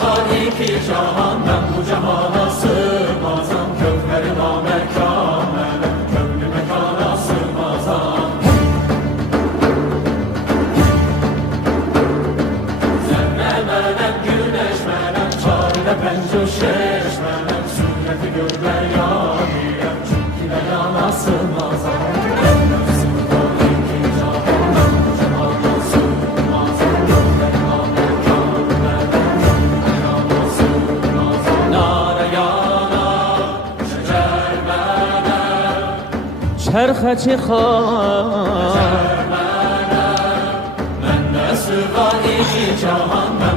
var iki cahan, ben bu cahana sığmazam. Kökleri namekâmeler, köklü mekana sığmazam. Zerre melem, güneş melem, çare penco şeşmelem. Sünneti görber yaniyem, çünkü de yana sığmazam. چرخ خان من نسوا iki cahan, ben